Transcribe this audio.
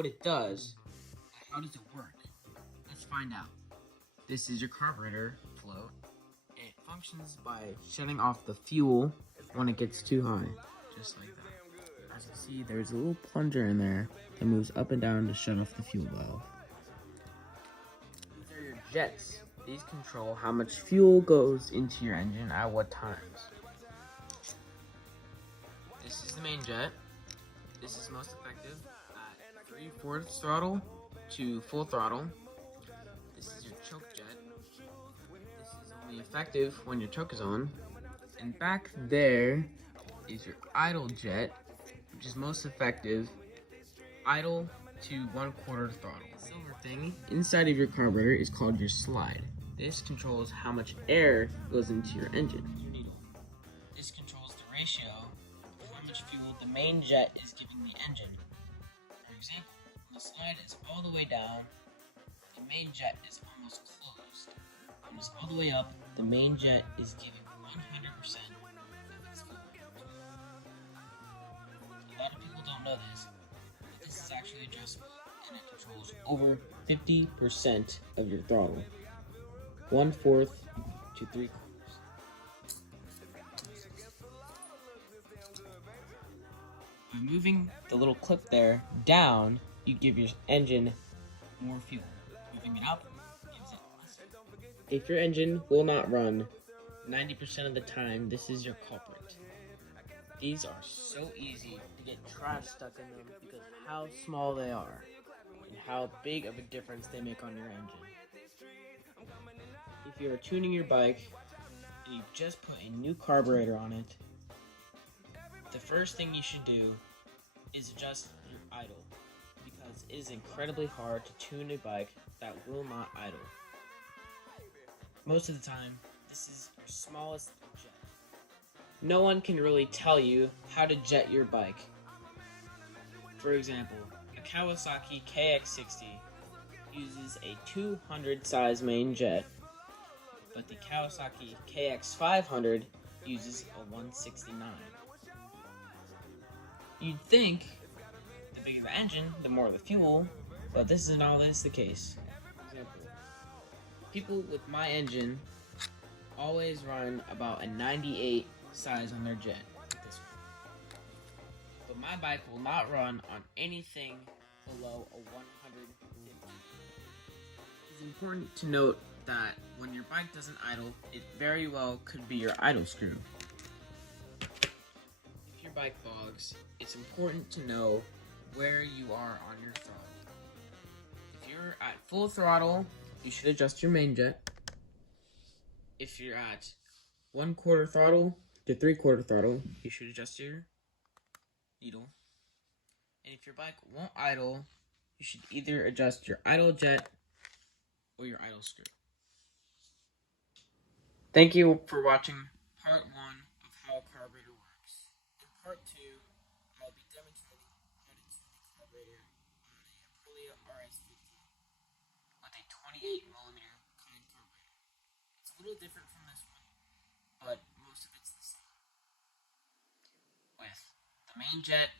what it does, but how does it work? Let's find out. This is your carburetor float. It functions by shutting off the fuel when it gets too high, just like that. As you see, there's a little plunger in there that moves up and down to shut off the fuel valve. These are your jets. These control how much fuel goes into your engine at what times. This is the main jet. This is most effective at 3/4 throttle to full throttle. This is your choke jet. This is only effective when your choke is on. And back there is your idle jet, which is most effective idle to 1/4 throttle. The silver thing inside of your carburetor is called your slide. This controls how much air goes into your engine. Your needle. This controls the ratio of how much fuel the main jet is giving the engine. For example, when the slide is all the way down, the main jet is almost closed. When it's all the way up, the main jet is giving 100% of its fuel. A lot of people don't know this, but this is actually adjustable, and it controls over 50% of your throttle. 1/4 to 3/4. By moving the little clip there down, you give your engine more fuel. Moving it up gives it less fuel. If your engine will not run 90% of the time, this is your culprit. These are so easy to get trash stuck in them because of how small they are and how big of a difference they make on your engine. If you are tuning your bike and you've just put a new carburetor on it, the first thing you should do is adjust your idle, because it is incredibly hard to tune a bike that will not idle. Most of the time, this is your smallest jet. No one can really tell you how to jet your bike. For example, a Kawasaki KX60 uses a 200 size main jet, but the Kawasaki KX500 uses a 169. You'd think the bigger the engine, the more the fuel, but this isn't always the case. For example, people with my engine always run about a 98 size on their jet. But my bike will not run on anything below a 150. It's important to note that when your bike doesn't idle, it very well could be your idle screw. If your bike bogs, it's important to know where you are on your throttle. If you're at full throttle, you should adjust your main jet. If you're at 1/4 throttle to 3/4 throttle, you should adjust your needle. And if your bike won't idle, you should either adjust your idle jet or your idle screw. Thank you for watching part 1 of how a carburetor works. In part 2, I'll be demonstrating how to tune a carburetor on a Aprilia RS50 with a 28mm kind carburetor. It's a little different from this one, but most of it's the same. With the main jet